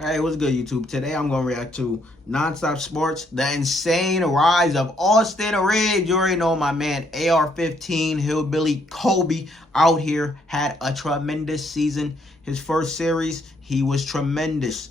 Hey, what's good, YouTube? Today I'm going to react to Nonstop Sports, the insane rise of Austin Reaves. You already know my man AR15, Hillbilly Kobe out here had a tremendous season. His first series, he was tremendous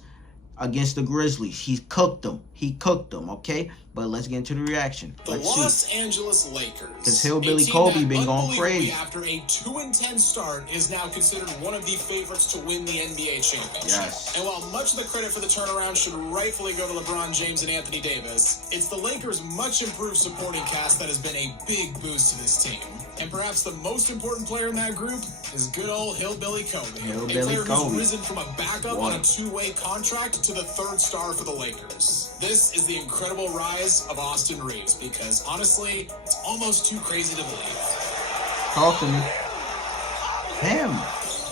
against the Grizzlies. He cooked them, okay? But let's get into the reaction. The Los Angeles Lakers. Because Hillbilly Kobe been going crazy. After a 2-10 start, is now considered one of the favorites to win the NBA championship. Yes. And while much of the credit for the turnaround should rightfully go to LeBron James and Anthony Davis, it's the Lakers' much improved supporting cast that has been a big boost to this team. And perhaps the most important player in that group is good old Hillbilly Kobe. A player who's risen from a backup on a two-way contract to the third star for the Lakers. This is the incredible rise of Austin Reaves, because honestly, it's almost too crazy to believe. Talk to me. Him.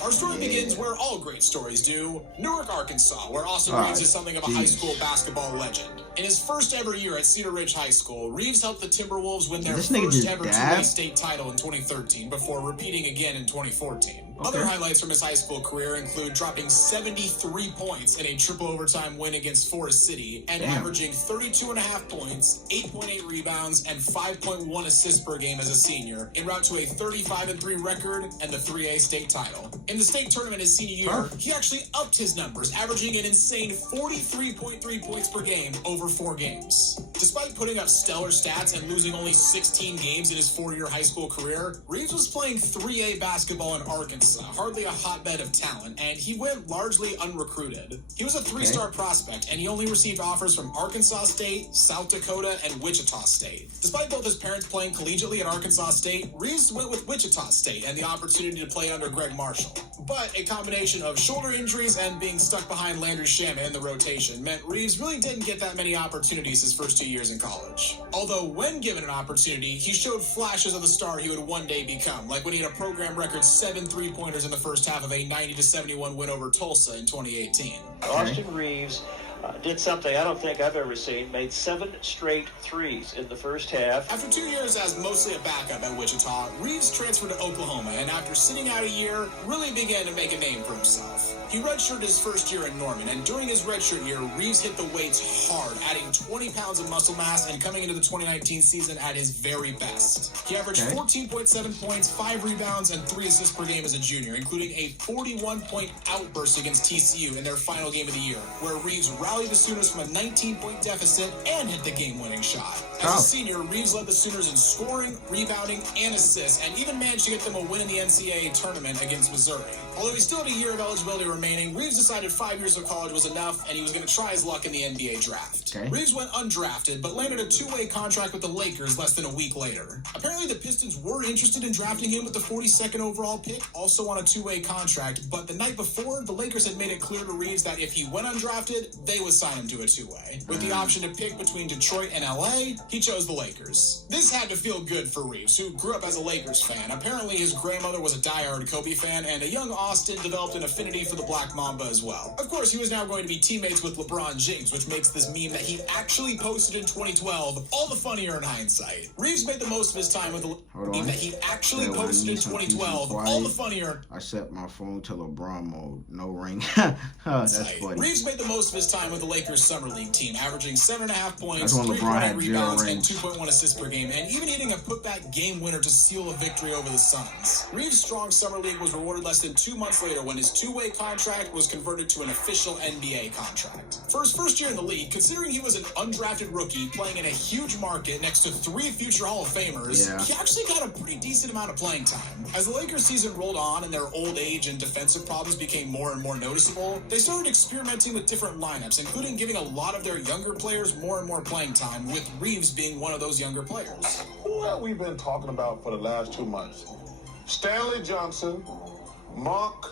Our story begins where all great stories do, Newark, Arkansas, where Austin Reaves is something of a high school basketball legend. In his first ever year at Cedar Ridge High School, Reaves helped the Timberwolves win their first ever two-way state title in 2013 before repeating again in 2014. Other highlights from his high school career include dropping 73 points in a triple overtime win against Forest City and averaging 32.5 points, 8.8 rebounds, and 5.1 assists per game as a senior, en route to a 35-3 record and the 3A state title. In the state tournament his senior year, he actually upped his numbers, averaging an insane 43.3 points per game over 4 games. Despite putting up stellar stats and losing only 16 games in his 4-year high school career, Reaves was playing 3A basketball in Arkansas, hardly a hotbed of talent, and he went largely unrecruited. He was a 3-star prospect, and he only received offers from Arkansas State, South Dakota, and Wichita State. Despite both his parents playing collegiately at Arkansas State, Reaves went with Wichita State and the opportunity to play under Greg Marshall. But a combination of shoulder injuries and being stuck behind Landry Shamet in the rotation meant Reaves really didn't get that many opportunities his first 2 years in college. Although when given an opportunity, he showed flashes of the star he would one day become, like when he had a program record 7 3-pointers in the first half of a 90-71 win over Tulsa in 2018. Austin Reaves did something I don't think I've ever seen, made 7 straight threes in the first half. After 2 years as mostly a backup at Wichita, Reaves transferred to Oklahoma, and after sitting out a year, really began to make a name for himself. He redshirted his first year in Norman, and during his redshirt year, Reaves hit the weights hard, adding 20 pounds of muscle mass and coming into the 2019 season at his very best. He averaged 14.7 points, 5 rebounds, and 3 assists per game as a junior, including a 41-point outburst against TCU in their final game of the year, where Reaves rallied the Sooners from a 19-point deficit and hit the game-winning shot. As a senior, Reaves led the Sooners in scoring, rebounding, and assists, and even managed to get them a win in the NCAA tournament against Missouri. Although he still had a year of eligibility remaining, Reaves decided 5 years of college was enough, and he was going to try his luck in the NBA draft. Reaves went undrafted, but landed a 2-way contract with the Lakers less than a week later. Apparently, the Pistons were interested in drafting him with the 42nd overall pick, also on a 2-way contract, but the night before, the Lakers had made it clear to Reaves that if he went undrafted, they would sign him to a 2-way. With the option to pick between Detroit and LA, he chose the Lakers. This had to feel good for Reaves, who grew up as a Lakers fan. Apparently, his grandmother was a diehard Kobe fan, and a young Austin developed an affinity for the Black Mamba as well. Of course, he was now going to be teammates with LeBron James, which makes this meme that he actually posted in 2012 all the funnier in hindsight. Reaves made the most of his time with the meme that he actually posted in 2012 all the funnier. I set my phone to LeBron mode, no ring. That's funny. Reaves made the most of his time with the Lakers Summer League team, averaging 7.5 points, 3.8 rebounds, and 2.1 assists per game, and even hitting a putback game winner to seal a victory over the Suns. Reaves' strong Summer League was rewarded less than 2 months later when his 2-way contract was converted to an official NBA contract. For his first year in the league, considering he was an undrafted rookie playing in a huge market next to 3 future Hall of Famers, he actually got a pretty decent amount of playing time. As the Lakers season rolled on and their old age and defensive problems became more and more noticeable, they started experimenting with different lineups, including giving a lot of their younger players more and more playing time, with Reaves being one of those younger players. Who have we been talking about for the last 2 months? Stanley Johnson, Monk,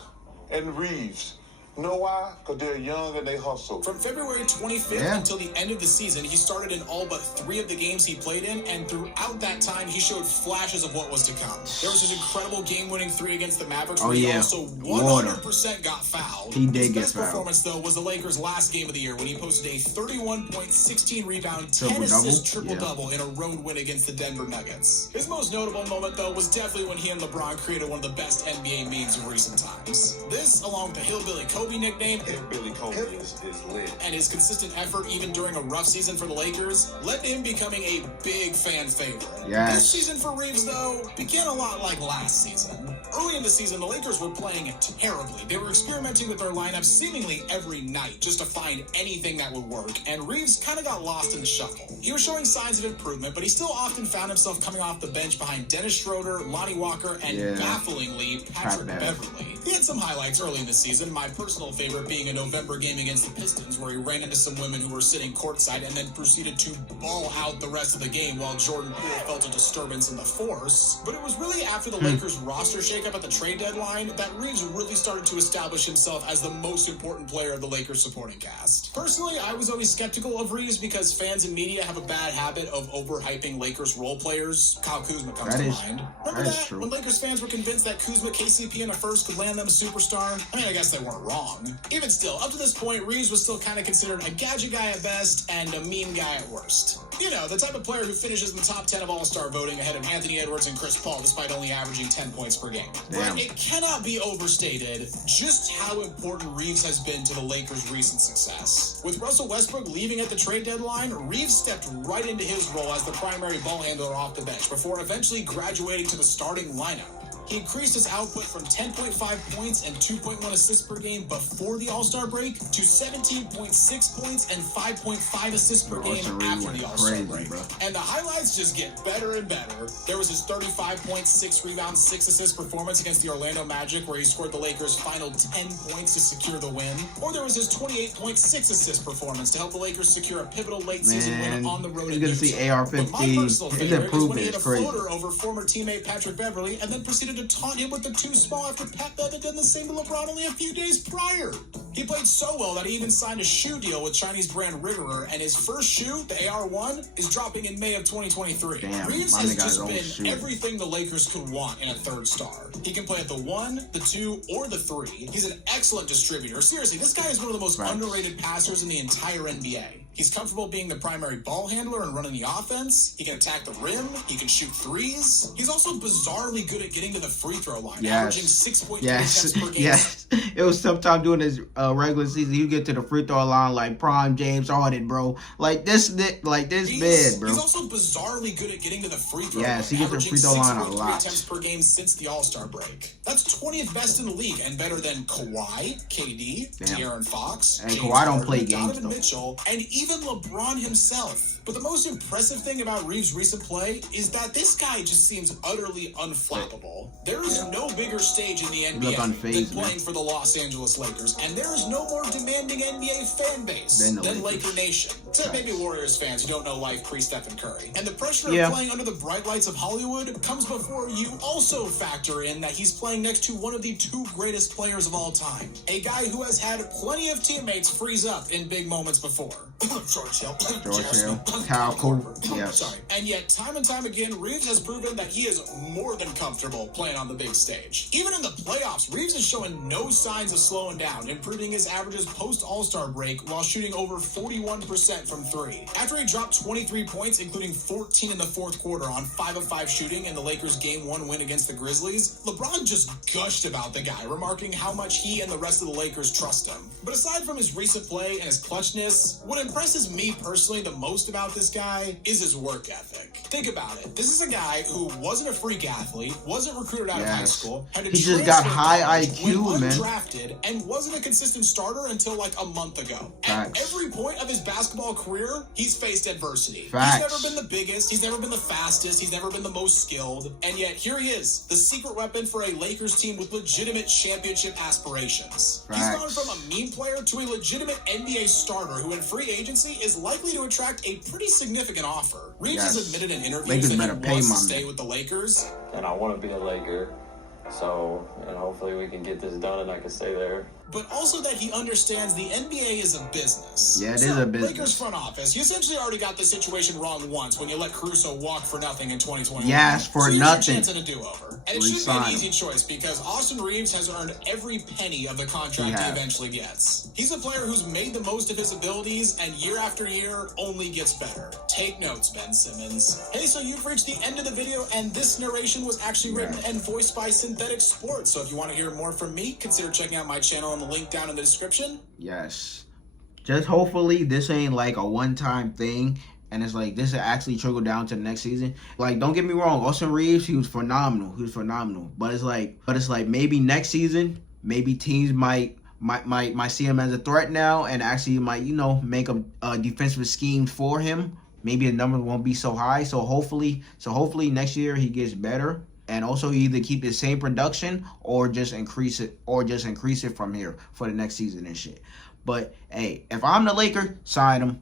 and Reaves. You know why? Because they're young and they hustle. From February 25th until the end of the season, he started in all but 3 of the games he played in, and throughout that time, he showed flashes of what was to come. There was his incredible game-winning 3 against the Mavericks, where he also 100% got fouled. He did his get best fouled. performance, though, was the Lakers' last game of the year, when he posted a 31 point, 16 rebound, 10 assist triple-double in a road win against the Denver Nuggets. His most notable moment, though, was definitely when he and LeBron created one of the best NBA memes of recent times. This, along with the Hillbilly Kobe Kobe nickname, Billy Kobe is lit. and his consistent effort even during a rough season for the Lakers led to him becoming a big fan favorite. Yes. This season for Reaves, though, began a lot like last season. Early in the season, the Lakers were playing terribly. They were experimenting with their lineup seemingly every night just to find anything that would work, and Reaves kind of got lost in the shuffle. He was showing signs of improvement, but he still often found himself coming off the bench behind Dennis Schroeder, Lonnie Walker, and bafflingly, Patrick Beverly. He had some highlights early in the season, my personal favorite being a November game against the Pistons where he ran into some women who were sitting courtside and then proceeded to ball out the rest of the game while Jordan Poole felt a disturbance in the force. But it was really after the Lakers roster shakeup at the trade deadline that Reaves really started to establish himself as the most important player of the Lakers supporting cast. Personally, I was always skeptical of Reaves because fans and media have a bad habit of overhyping Lakers role players. Kyle Kuzma comes to mind. Remember that? True. When Lakers fans were convinced that Kuzma, KCP, and a first could land them a superstar? I mean, I guess they weren't wrong. Even still, up to this point, Reaves was still kind of considered a gadget guy at best and a meme guy at worst. You know, the type of player who finishes in the top 10 of All-Star voting ahead of Anthony Edwards and Chris Paul despite only averaging 10 points per game. Damn. But it cannot be overstated just how important Reaves has been to the Lakers' recent success. With Russell Westbrook leaving at the trade deadline, Reaves stepped right into his role as the primary ball handler off the bench before eventually graduating to the starting lineup. He increased his output from 10.5 points and 2.1 assists per game before the All-Star break to 17.6 points and 5.5 assists per game after the All-Star break. And the highlights just get better and better. There was his 35.6 rebounds, 6 assists performance against the Orlando Magic where he scored the Lakers' final 10 points to secure the win. Or there was his 28.6 assist performance to help the Lakers secure a pivotal late season win on the road. You're going to see AR15. His improvement is crazy. Over former teammate Patrick Beverly and then proceeded to taunt him with the too small after Pat Bev had done the same to LeBron only a few days prior. He played so well that he even signed a shoe deal with Chinese brand Riggerer, and his first shoe, the AR1, is dropping in May of 2023. Damn, Reaves has just been everything the Lakers could want in a third star. He can play at the 1, the 2, or the 3. He's an excellent distributor. Seriously, this guy is one of the most underrated passers in the entire NBA. He's comfortable being the primary ball handler and running the offense. He can attack the rim. He can shoot threes. He's also bizarrely good at getting to the free throw line, averaging 6.3 attempts per game. Yes, it was sometime during his regular season, you get to the free throw line like prime James Harden, bro. Like this bad, bro. He's also bizarrely good at getting to the free throw line, he gets the free throw line a lot. Attempts per game since the All-Star break. That's 20th best in the league and better than Kawhi, KD, De'Aaron Fox, and Kawhi don't play games, Donovan Mitchell, and even LeBron himself. But the most impressive thing about Reaves' recent play is that this guy just seems utterly unflappable. There is no bigger stage in the NBA than playing for the Los Angeles Lakers, and there is no more demanding NBA fan base than Laker Nation. Except maybe Warriors fans who don't know life pre-Stephen Curry. And the pressure of playing under the bright lights of Hollywood comes before you also factor in that he's playing next to one of the 2 greatest players of all time. A guy who has had plenty of teammates freeze up in big moments before. George Hill. Kyle Cooper. Sorry. And yet, time and time again, Reaves has proven that he is more than comfortable playing on the big stage. Even in the playoffs, Reaves is showing no signs of slowing down, improving his averages post-All-Star break while shooting over 41% from 3. After he dropped 23 points, including 14 in the fourth quarter on 5 of 5 shooting in the Lakers' Game 1 win against the Grizzlies, LeBron just gushed about the guy, remarking how much he and the rest of the Lakers trust him. But aside from his recent play and his clutchness, what impresses me personally the most about this guy is his work ethic. Think about it. This is a guy who wasn't a freak athlete, wasn't recruited out of high school, had to just got high IQ, man. Undrafted, and wasn't a consistent starter until like a month ago. At every point of his basketball career, he's faced adversity. He's never been the biggest, he's never been the fastest, he's never been the most skilled, and yet here he is, the secret weapon for a Lakers team with legitimate championship aspirations. He's gone from a meme player to a legitimate NBA starter who in free agency is likely to attract a pretty significant offer. Reaves has admitted in interviews that he wants to stay with the Lakers. And I want to be a Laker, so and hopefully we can get this done and I can stay there. But also that he understands the NBA is a business. Yeah, it is a business. Lakers front office, you essentially already got the situation wrong once when you let Caruso walk for nothing in 2021. Yes, for nothing. Chance at a do-over. And it shouldn't be an easy choice because Austin Reaves has earned every penny of the contract he eventually gets. He's a player who's made the most of his abilities and year after year only gets better. Take notes, Ben Simmons. Hey, so you've reached the end of the video and this narration was actually written and voiced by Synthetic Sports. So if you want to hear more from me, consider checking out my channel and the link down in the description. Yes. Just hopefully this ain't like a one-time thing, and it's like this will actually trickle down to the next season. Like, don't get me wrong, Austin Reaves, he was phenomenal. But it's like maybe next season, maybe teams might see him as a threat now, and actually might, you know, make a defensive scheme for him. Maybe the numbers won't be so high. So hopefully next year he gets better, and also either keep the same production or just increase it from here for the next season and shit. But hey, if I'm the Lakers, sign him,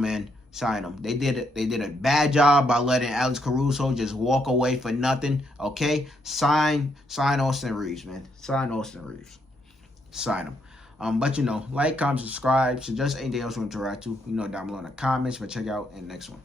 man. Sign him. They did a bad job by letting Alex Caruso just walk away for nothing. Okay, sign Austin Reaves, man. Sign Austin Reaves. Sign him. But you know, like, comment, subscribe. Suggest anything else you want to interact to, you know, down below in the comments. But check out in the next one.